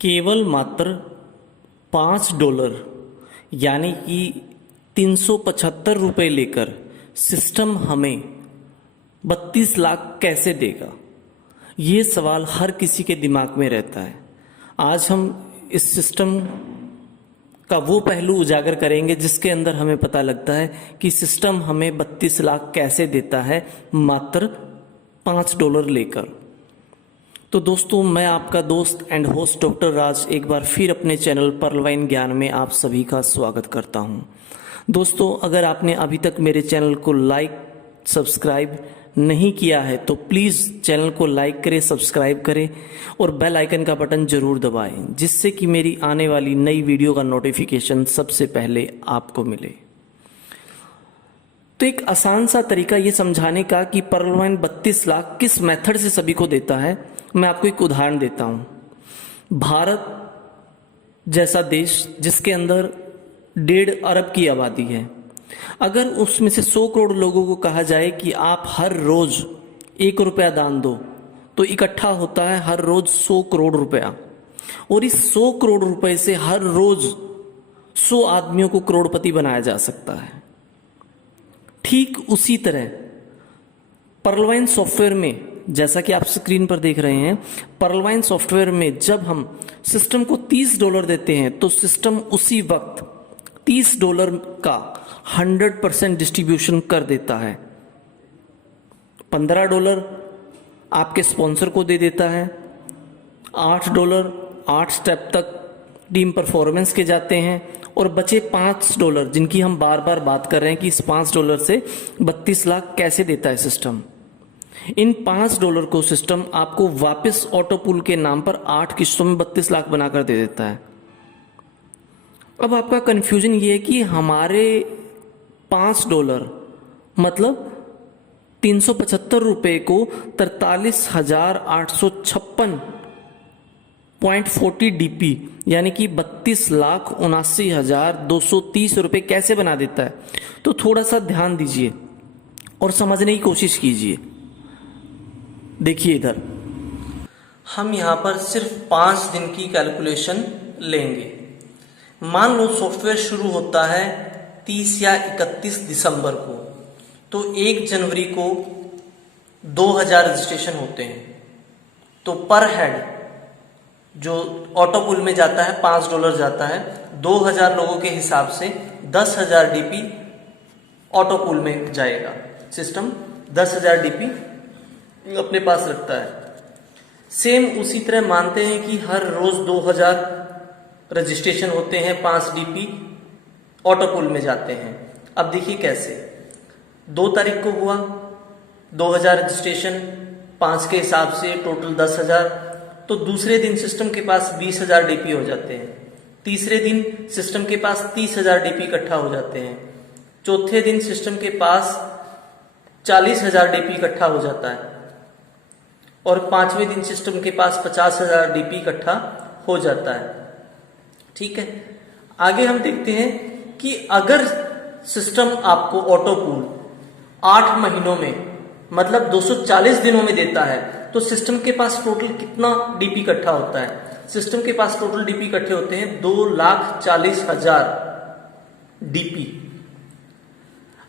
केवल मात्र $5 यानी कि 375 रुपये लेकर सिस्टम हमें 32 लाख कैसे देगा, ये सवाल हर किसी के दिमाग में रहता है। आज हम इस सिस्टम का वो पहलू उजागर करेंगे जिसके अंदर हमें पता लगता है कि सिस्टम हमें 32 लाख कैसे देता है मात्र $5 लेकर। तो दोस्तों, मैं आपका दोस्त एंड होस्ट डॉक्टर राज एक बार फिर अपने चैनल पर्लवाइन ज्ञान में आप सभी का स्वागत करता हूं। दोस्तों, अगर आपने अभी तक मेरे चैनल को लाइक सब्सक्राइब नहीं किया है तो प्लीज़ चैनल को लाइक करें, सब्सक्राइब करें और बेल आइकन का बटन जरूर दबाएं, जिससे कि मेरी आने वाली नई वीडियो का नोटिफिकेशन सबसे पहले आपको मिले। तो एक आसान सा तरीका ये समझाने का कि पर्लवाइन 32 लाख किस मेथड से सभी को देता है, मैं आपको एक उदाहरण देता हूं। भारत जैसा देश जिसके अंदर 1.5 अरब की आबादी है, अगर उसमें से 100 करोड़ लोगों को कहा जाए कि आप हर रोज ₹1 दान दो, तो इकट्ठा होता है हर रोज 100 करोड़ रुपया। और इस 100 करोड़ रुपए से हर रोज 100 आदमियों को करोड़पति बनाया जा सकता है। ठीक उसी तरह पर्लवाइन सॉफ्टवेयर में, जैसा कि आप स्क्रीन पर देख रहे हैं, पर्लवाइन सॉफ्टवेयर में जब हम सिस्टम को $30 देते हैं तो सिस्टम उसी वक्त $30 का 100% डिस्ट्रीब्यूशन कर देता है। $15 आपके स्पॉन्सर को दे देता है, $8 8 स्टेप तक टीम परफॉर्मेंस के जाते हैं और बचे $5 जिनकी हम बार बार बात कर रहे हैं कि इस $5 से 32 लाख कैसे देता है सिस्टम। इन $5 को सिस्टम आपको वापस ऑटो पूल के नाम पर 8 किस्तों में 32 लाख बनाकर दे देता है। अब आपका कंफ्यूजन ये है कि हमारे $5 मतलब 375 रुपए को 43,856.40 DP यानी कि 32,79,230 रुपए कैसे बना देता है। तो थोड़ा सा ध्यान दीजिए और समझने की कोशिश कीजिए। देखिए, इधर हम यहां पर सिर्फ 5 दिन की कैलकुलेशन लेंगे। मान लो सॉफ्टवेयर शुरू होता है 30 या 31 दिसंबर को, तो 1 जनवरी को 2000 रजिस्ट्रेशन होते हैं। तो पर हेड जो ऑटो पूल में जाता है $5 जाता है, 2000 लोगों के हिसाब से 10,000 DP ऑटो पूल में जाएगा। सिस्टम 10,000 DP अपने पास रखता है। सेम उसी तरह मानते हैं कि हर रोज 2000 रजिस्ट्रेशन होते हैं, 5 DP ऑटो पूल में जाते हैं। अब देखिए कैसे, 2 तारीख को हुआ 2000 रजिस्ट्रेशन, 5 के हिसाब से टोटल 10,000। तो दूसरे दिन सिस्टम के पास 20,000 DP हो जाते हैं। तीसरे दिन सिस्टम के पास 30,000 DP इकट्ठा हो जाते हैं। चौथे दिन सिस्टम के पास 40,000 DP इकट्ठा हो जाता है और 5वें दिन सिस्टम के पास 50,000 DP इकट्ठा हो जाता है। ठीक है, आगे हम देखते हैं कि अगर सिस्टम आपको ऑटो पूल 8 महीनों में मतलब 240 दिनों में देता है तो सिस्टम के पास टोटल कितना DP इकट्ठा होता है। सिस्टम के पास टोटल DP इकट्ठे होते हैं 2,40,000 DP।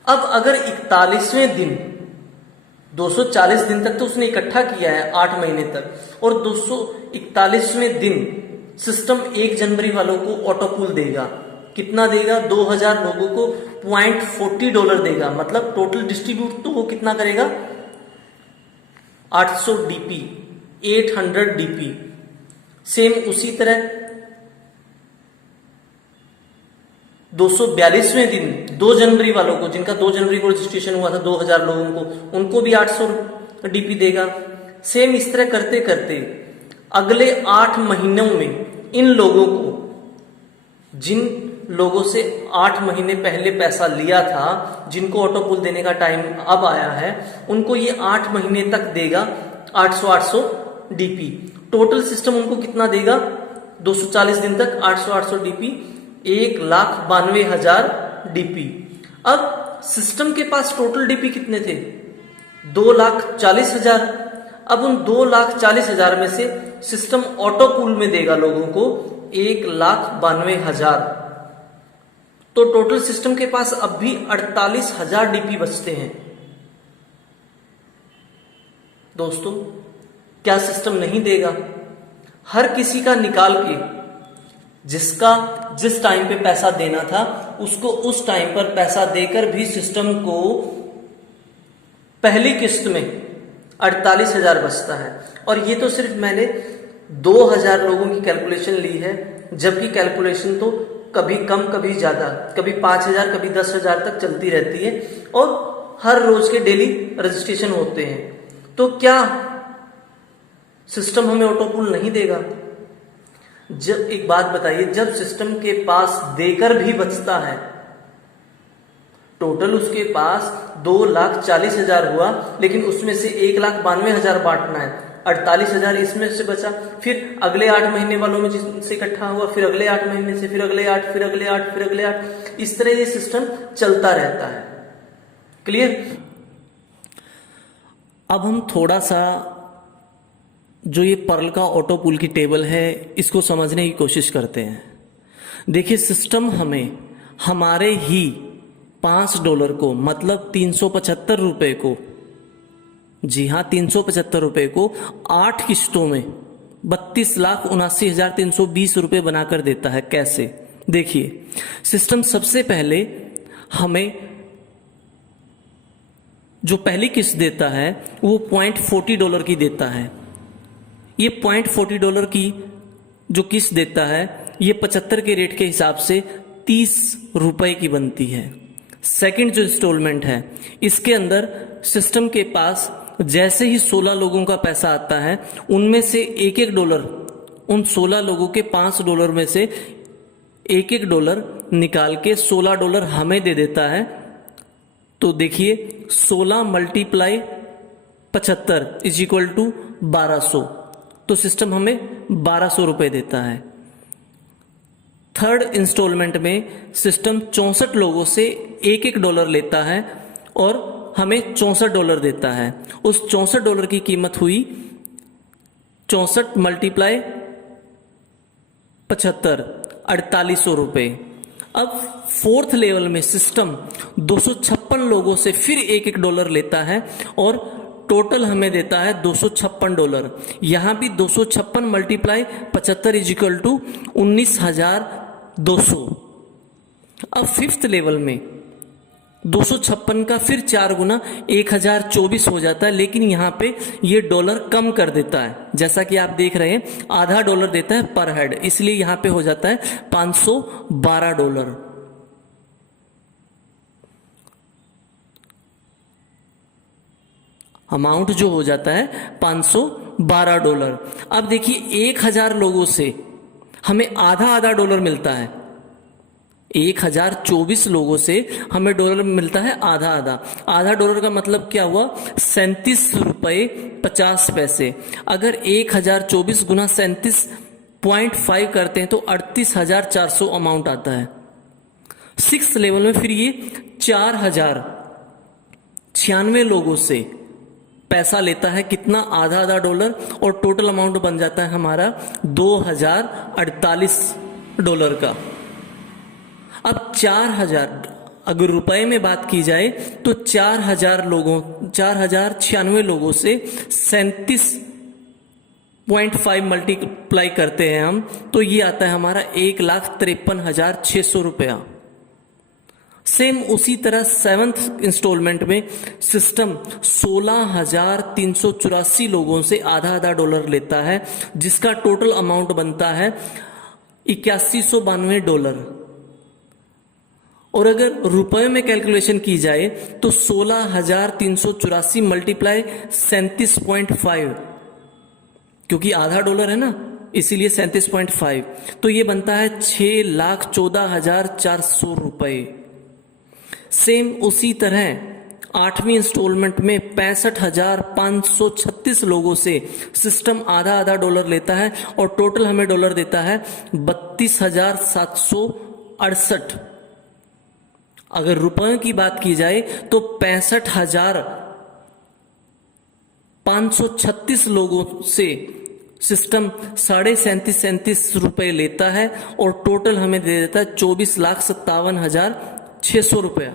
अब अगर 41वें दिन, 240 दिन तक तो उसने इकट्ठा किया है 8 महीने तक, और 241वें दिन सिस्टम 1 जनवरी वालों को ऑटो पूल देगा। कितना देगा? 2000 लोगों को $0.40 देगा। मतलब टोटल डिस्ट्रीब्यूट तो वो कितना करेगा? 800 DP, 800 DP। सेम उसी तरह 242वें दिन 2 जनवरी वालों को, जिनका 2 जनवरी को रजिस्ट्रेशन हुआ था 2000 लोगों को, उनको भी 800 DP देगा। सेम इस तरह करते करते अगले 8 महीनों में इन लोगों को, जिन लोगों से 8 महीने पहले पैसा लिया था, जिनको ऑटो पूल देने का टाइम अब आया है, उनको ये 8 महीने तक देगा 800 DP। टोटल सिस्टम उनको कितना देगा? 240 दिन तक 800 DP, 1,92,000 DP। अब सिस्टम के पास टोटल DP कितने थे? 2,40,000। अब उन 2,40,000 में से सिस्टम ऑटो पूल में देगा लोगों को 1,92,000। तो टोटल सिस्टम के पास अब भी 48,000 डीपी बचते हैं। दोस्तों, क्या सिस्टम नहीं देगा? हर किसी का निकाल के जिसका जिस टाइम पे पैसा देना था उसको उस टाइम पर पैसा देकर भी सिस्टम को पहली किस्त में 48,000 बचता है। और ये तो सिर्फ मैंने 2,000 लोगों की कैलकुलेशन ली है, जबकि कैलकुलेशन तो कभी कम कभी ज्यादा, कभी 5,000 कभी 10,000 तक चलती रहती है और हर रोज के डेली रजिस्ट्रेशन होते हैं। तो क्या सिस्टम हमें ऑटो पूल नहीं देगा? जब एक बात बताइए, जब सिस्टम के पास देकर भी बचता है, टोटल उसके पास 2,40,000 हुआ, लेकिन उसमें से 1,92,000 बांटना है, 48,000 इसमें से बचा, फिर अगले 8 महीने वालों में जिससे इकट्ठा हुआ, फिर अगले 8 महीने से, फिर अगले 8, फिर अगले 8, फिर अगले 8, इस तरह ये सिस्टम चलता रहता है। क्लियर? अब हम थोड़ा सा जो ये पर्ल का ऑटो पूल की टेबल है इसको समझने की कोशिश करते हैं। देखिए, सिस्टम हमें हमारे ही $5 को, मतलब 375 रुपए को, जी हाँ 375 रुपए को 8 किस्तों में 32,79,320 रुपए बनाकर देता है। कैसे? देखिए, सिस्टम सबसे पहले हमें जो पहली किस्त देता है वो $0.40 की देता है। ये $0.40 की जो किस्त देता है ये 75 के रेट के हिसाब से 30 रुपए की बनती है। सेकंड जो इंस्टॉलमेंट है, इसके अंदर सिस्टम के पास जैसे ही 16 लोगों का पैसा आता है, उनमें से $1 उन 16 लोगों के $5 में से $1 निकाल के $16 हमें दे देता है। तो देखिए, 16 × 75 इज इक्वल टू 1200, तो सिस्टम हमें 1200 रुपए देता है। थर्ड इंस्टॉलमेंट में सिस्टम 64 लोगों से $1 लेता है और हमें $64 देता है। उस $64 की कीमत हुई 64 × 75, 4800 रुपए। अब फोर्थ लेवल में सिस्टम 256 लोगों से फिर $1 लेता है और टोटल हमें देता है $256। यहां भी 256 × 75 इज इक्वल टू 19,200। अब फिफ्थ लेवल में 256 का फिर 4 गुना 1,024 हो जाता है, लेकिन यहां पे ये डॉलर कम कर देता है। जैसा कि आप देख रहे हैं, आधा डॉलर देता है पर हेड, इसलिए यहां पे हो जाता है $512। अमाउंट जो हो जाता है $512। अब देखिए, 1,000 लोगों से हमें आधा आधा डॉलर मिलता है। 1,024 लोगों से हमें डॉलर मिलता है आधा आधा। आधा डॉलर का मतलब क्या हुआ? 37.50 रुपए। अगर 1,024 गुना 37.5 करते हैं तो 38,400 अमाउंट आता है। सिक्स लेवल में फिर ये 4,096 लोगों से पैसा लेता है। कितना? आधा आधा डॉलर, और टोटल अमाउंट बन जाता है हमारा $2,048 का। अब 4,000 अगर रुपए में बात की जाए तो 4,096 लोगों से 37.5 मल्टीप्लाई करते हैं हम, तो ये आता है हमारा 1,53,600 रुपया। सेम उसी तरह सेवंथ इंस्टॉलमेंट में सिस्टम 16,384 लोगों से आधा आधा डॉलर लेता है, जिसका टोटल अमाउंट बनता है $8192। और अगर रुपए में कैलकुलेशन की जाए तो 16,384 मल्टीप्लाई 37.5, क्योंकि आधा डॉलर है ना, इसीलिए 37.5, तो ये बनता है 6,14,400 रुपए। सेम उसी तरह आठवीं इंस्टॉलमेंट में 65,536 लोगों से सिस्टम आधा आधा डॉलर लेता है और टोटल हमें डॉलर देता है 32,768। अगर रुपयों की बात की जाए तो 65,000 536 लोगों से सिस्टम 37.37 रुपए लेता है और टोटल हमें दे देता है 24,57,600 रुपया।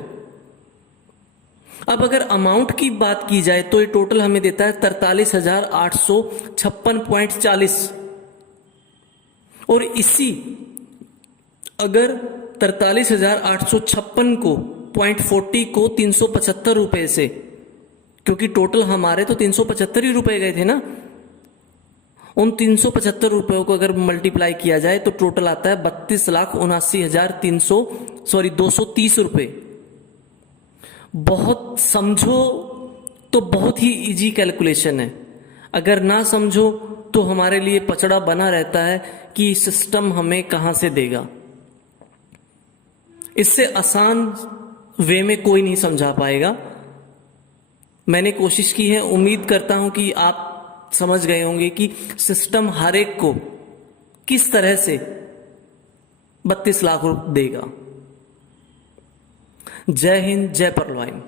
अब अगर अमाउंट की बात की जाए तो ये टोटल हमें देता है 43,856.40। और इसी अगर 43,856 को 0.40 को 375 रुपए से, क्योंकि टोटल हमारे तो 375 ही रुपए गए थे ना, उन 375 रुपयों को अगर मल्टीप्लाई किया जाए तो टोटल आता है 32,79,230 रुपए। बहुत समझो तो बहुत ही इजी कैलकुलेशन है, अगर ना समझो तो हमारे लिए पचड़ा बना रहता है कि सिस्टम हमें कहां से देगा। इससे आसान वे में कोई नहीं समझा पाएगा। मैंने कोशिश की है, उम्मीद करता हूं कि आप समझ गए होंगे कि सिस्टम हर एक को किस तरह से 32 लाख रुपए देगा। जय हिंद, जय परलवाइन।